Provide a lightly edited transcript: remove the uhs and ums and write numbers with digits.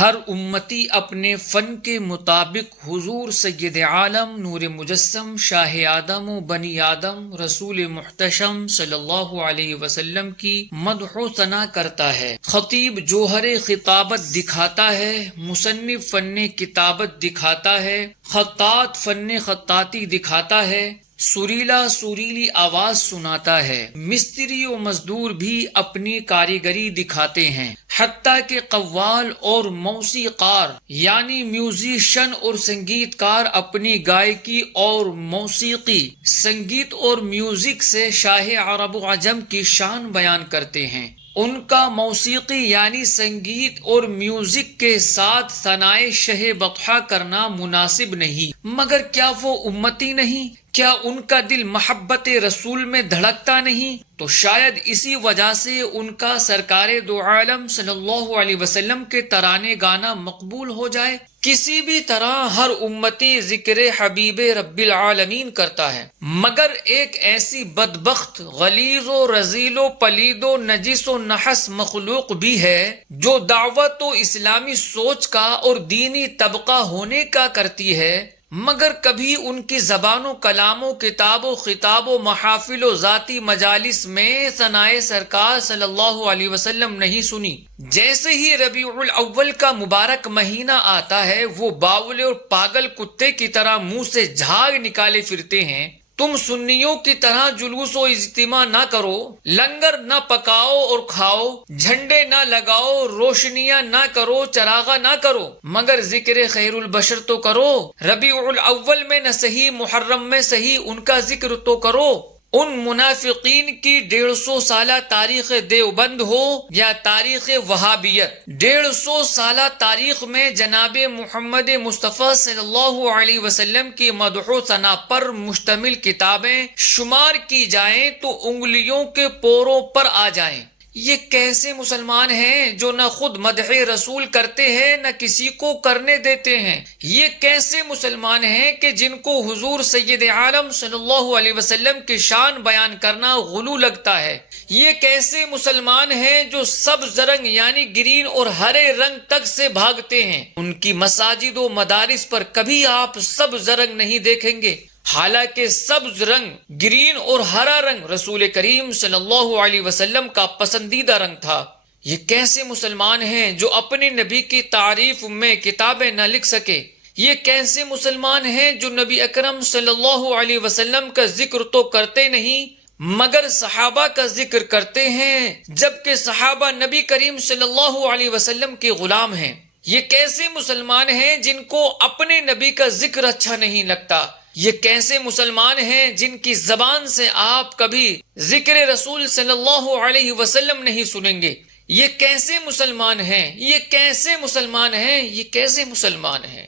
ہر امتی اپنے فن کے مطابق حضور سید عالم نور مجسم شاہ آدم و بنی آدم رسول محتشم صلی اللہ علیہ وسلم کی مدح و ثنا کرتا ہے۔ خطیب جوہر خطابت دکھاتا ہے، مصنف فن کتابت دکھاتا ہے، خطاط فن خطاطی دکھاتا ہے، سریلی آواز سناتا ہے، مستری و مزدور بھی اپنی کاریگری دکھاتے ہیں، حتیٰ کہ قوال اور موسیقار یعنی میوزیشن اور سنگیت کار اپنی گائکی اور موسیقی، سنگیت اور میوزک سے شاہ عرب و عجم کی شان بیان کرتے ہیں۔ ان کا موسیقی یعنی سنگیت اور میوزک کے ساتھ ثنائے شہ بطحہ کرنا مناسب نہیں، مگر کیا وہ امتی نہیں؟ کیا ان کا دل محبت رسول میں دھڑکتا نہیں؟ تو شاید اسی وجہ سے ان کا سرکار دو عالم صلی اللہ علیہ وسلم کے ترانے گانا مقبول ہو جائے۔ کسی بھی طرح ہر امتی ذکر حبیب رب العالمین کرتا ہے، مگر ایک ایسی بدبخت، غلیظ و رذیل و پلید و نجس و نحس مخلوق بھی ہے جو دعوت و اسلامی سوچ کا اور دینی طبقہ ہونے کا کرتی ہے، مگر کبھی ان کی زبان و کلام و کتاب و خطاب و محافل و ذاتی مجالس میں ثنائے سرکار صلی اللہ علیہ وسلم نہیں سنی۔ جیسے ہی ربیع الاول کا مبارک مہینہ آتا ہے، وہ باولے اور پاگل کتے کی طرح منہ سے جھاگ نکالے پھرتے ہیں۔ تم سنیوں کی طرح جلوس و اجتماع نہ کرو، لنگر نہ پکاؤ اور کھاؤ، جھنڈے نہ لگاؤ، روشنیاں نہ کرو، چراغاں نہ کرو، مگر ذکر خیر البشر تو کرو۔ ربیع الاول میں نہ صحیح، محرم میں صحیح، ان کا ذکر تو کرو۔ ان منافقین کی 150 سالہ تاریخ دیوبند ہو یا تاریخ وہابیت، 150 سالہ تاریخ میں جناب محمد مصطفیٰ صلی اللہ علیہ وسلم کی مدح و ثنا پر مشتمل کتابیں شمار کی جائیں تو انگلیوں کے پوروں پر آ جائیں۔ یہ کیسے مسلمان ہیں جو نہ خود مدح رسول کرتے ہیں نہ کسی کو کرنے دیتے ہیں؟ یہ کیسے مسلمان ہیں کہ جن کو حضور سید عالم صلی اللہ علیہ وسلم کی شان بیان کرنا غلو لگتا ہے؟ یہ کیسے مسلمان ہیں جو سبز رنگ یعنی گرین اور ہرے رنگ تک سے بھاگتے ہیں؟ ان کی مساجد و مدارس پر کبھی آپ سبز رنگ نہیں دیکھیں گے، حالانکہ سبز رنگ، گرین اور ہرا رنگ رسول کریم صلی اللہ علیہ وسلم کا پسندیدہ رنگ تھا۔ یہ کیسے مسلمان ہیں جو اپنے نبی کی تعریف میں کتابیں نہ لکھ سکے؟ یہ کیسے مسلمان ہیں جو نبی اکرم صلی اللہ علیہ وسلم کا ذکر تو کرتے نہیں مگر صحابہ کا ذکر کرتے ہیں، جبکہ صحابہ نبی کریم صلی اللہ علیہ وسلم کے غلام ہیں؟ یہ کیسے مسلمان ہیں جن کو اپنے نبی کا ذکر اچھا نہیں لگتا؟ یہ کیسے مسلمان ہیں جن کی زبان سے آپ کبھی ذکر رسول صلی اللہ علیہ وسلم نہیں سنیں گے؟ یہ کیسے مسلمان ہیں؟ یہ کیسے مسلمان ہیں؟ یہ کیسے مسلمان ہیں؟